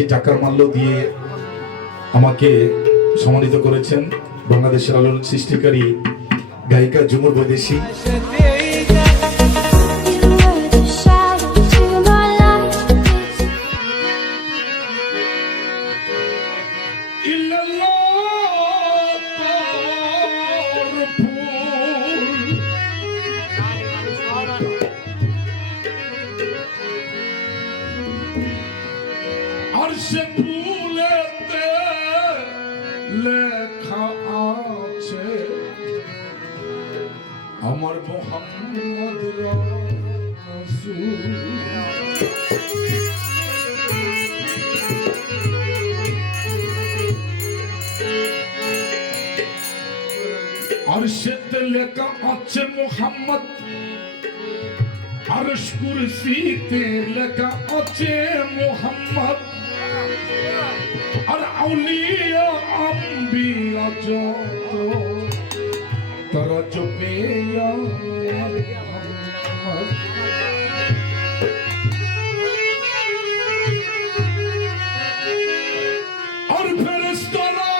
একটি টাকার মাল্য দিয়ে আমাকে সম্মানিত করেছেন বাংলাদেশের আলোড়ন সৃষ্টিকারী গায়িকা ঝুমুর বৈদেশী। আর সে ফুলেতে লেখা আছে আমার মোহাম্মদ রাসূল। আর সেতে লেখা আছে মোহাম্মদ, আরশ কুরসিতে লেখা আছে মোহাম্মদ, আর আউলিয়া আম্বিয়া যত তারা জপে ইয়া মুহাম্মদ। আর ফেরেশতারা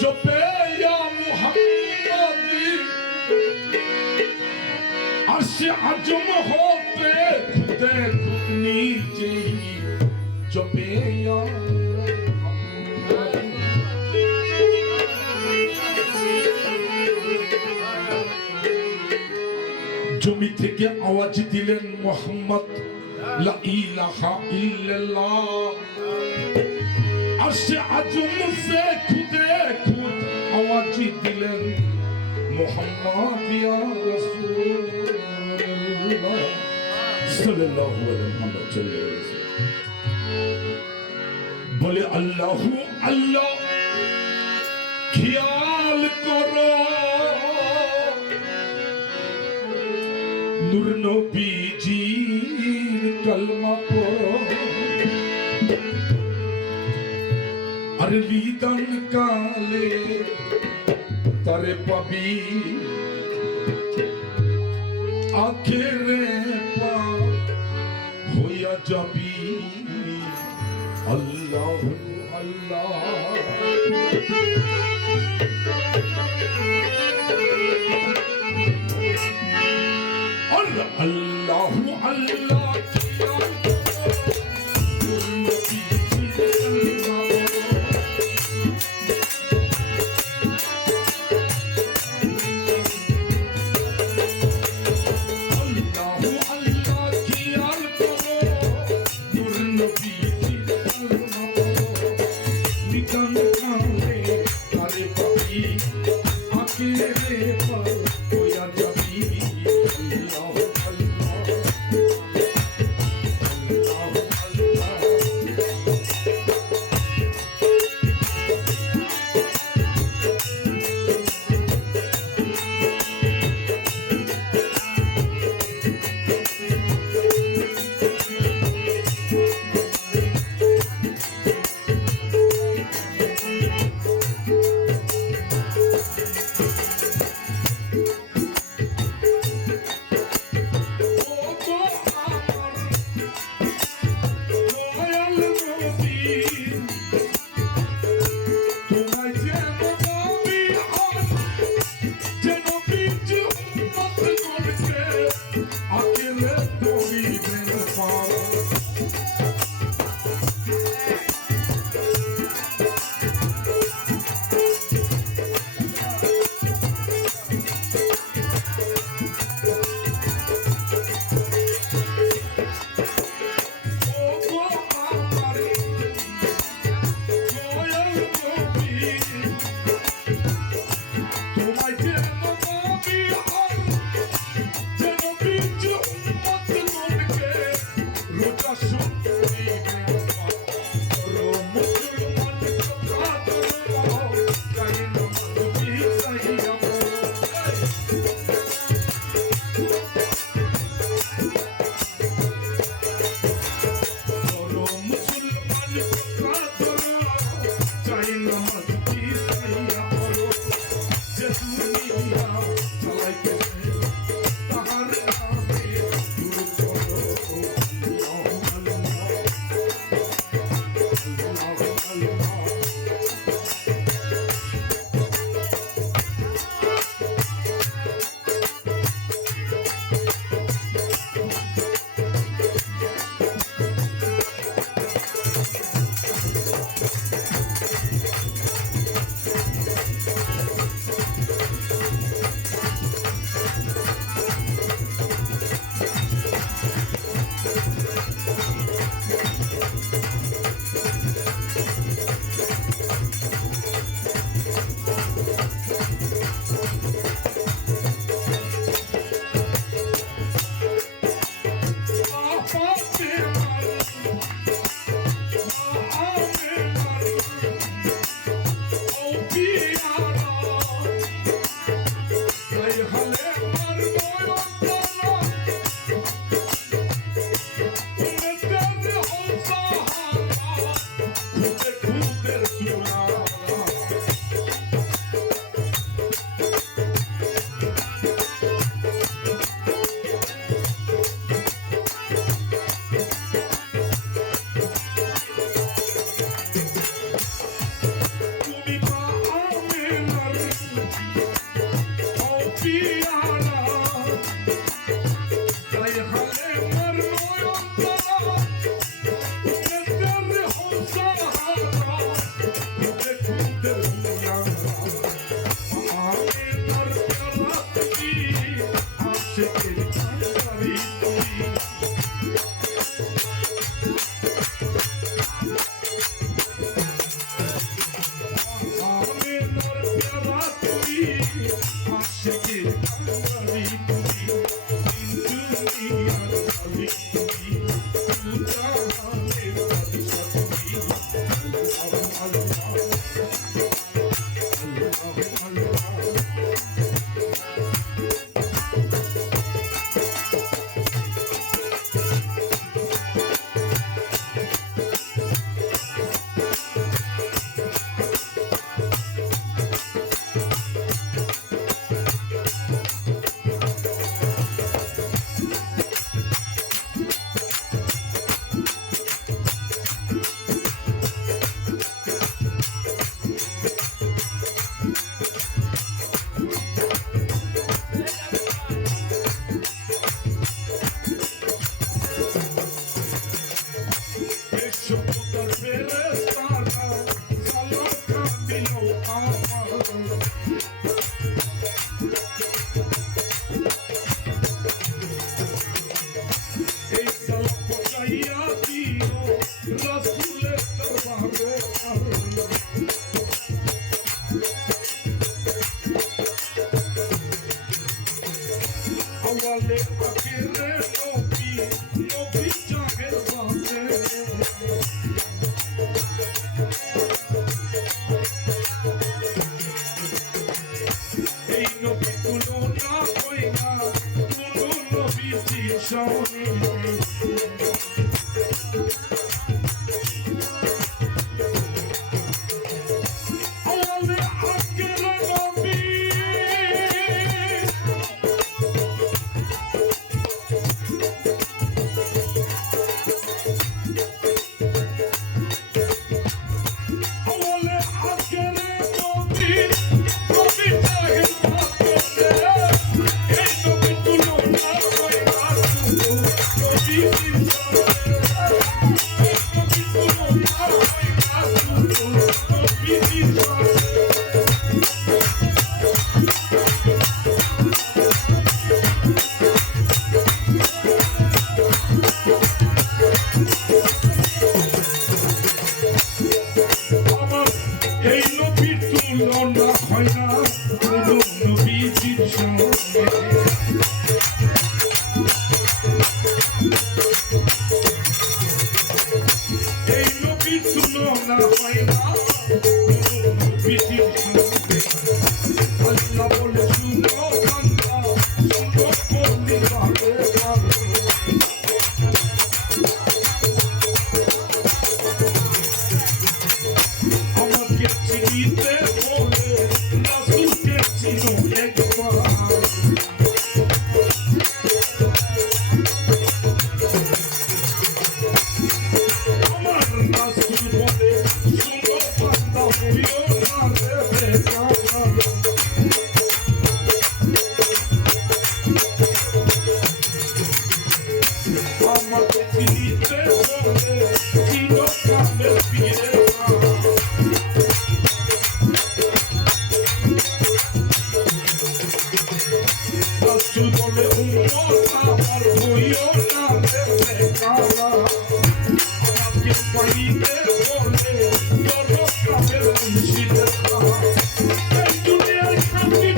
জপে ইয়া মুহাম্মদ। আরশে আজম হতে খুদে খুদ নিজেই জপে ইয়া মুহাম্মদ। জমি থেকে আওয়াজ দিলেন মুহাম্মদ লা ইলাহা ইল্লাল্লাহ। আরশে আজম সে খুদে খুদ আওয়াজ দিলেন মুহাম্মদ ইয়া রাসূলুল্লাহ সাল্লাল্লাহু আলাইহি ওয়াসাল্লাম। বলে আল্লাহু আল্লাহ খেয়াল করো, নূর নবীজির কলমা পড়ো। আর বিদান কালে তারে পাবি আখেরে পা হইয়া যাবি। আল্লাহ আল্লাহ আল্লাহ আল্লাহ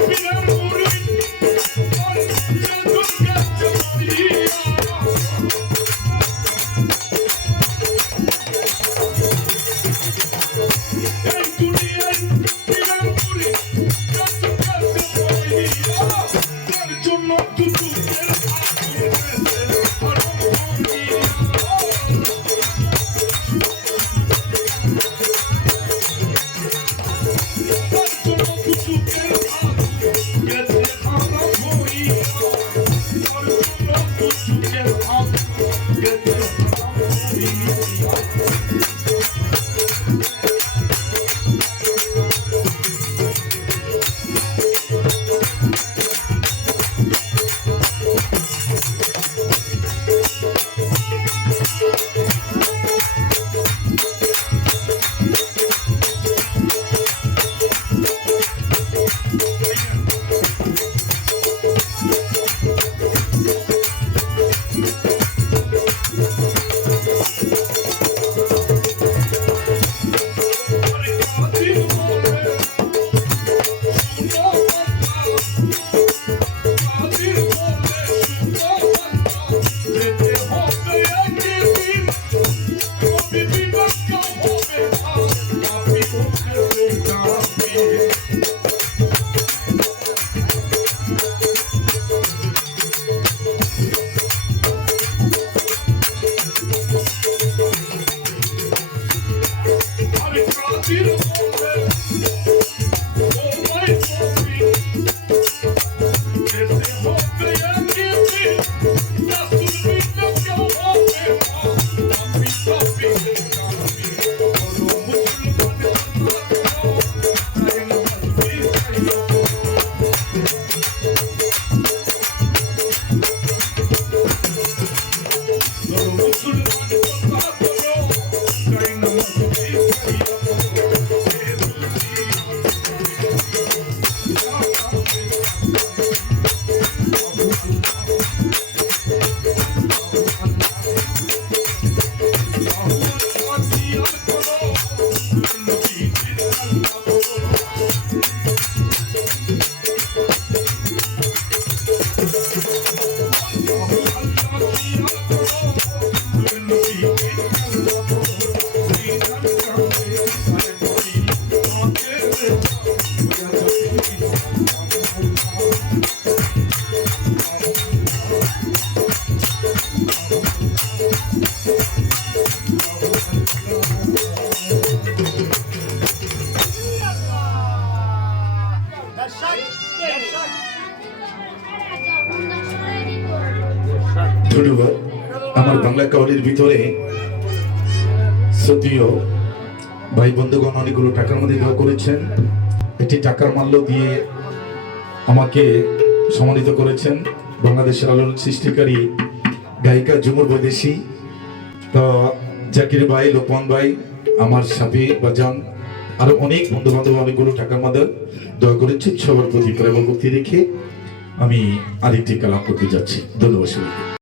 Thank you. ধন্যবাদ। আমার বাংলা কাওয়ালির ভিতরে শ্রদ্ধেয় ভাই বন্ধুগণ অনেকগুলো টাকার মধ্যে দেওয়া করেছেন। একটি টাকার মূল্য দিয়ে আমাকে সম্মানিত করেছেন বাংলাদেশের আলোড়ন সৃষ্টিকারী গায়িকা ঝুমুর বৈদেশী। তো জাকির ভাই, লোকমান ভাই, আমার সাপি বাজান, আরো অনেক বন্ধু বান্ধব অনেকগুলো টাকার মধ্যে দয়া করেছেন। সবার প্রতি প্রেম ভক্তি রেখে আমি আরেকটি কালাম করতে যাচ্ছি। ধন্যবাদ সবাইকে।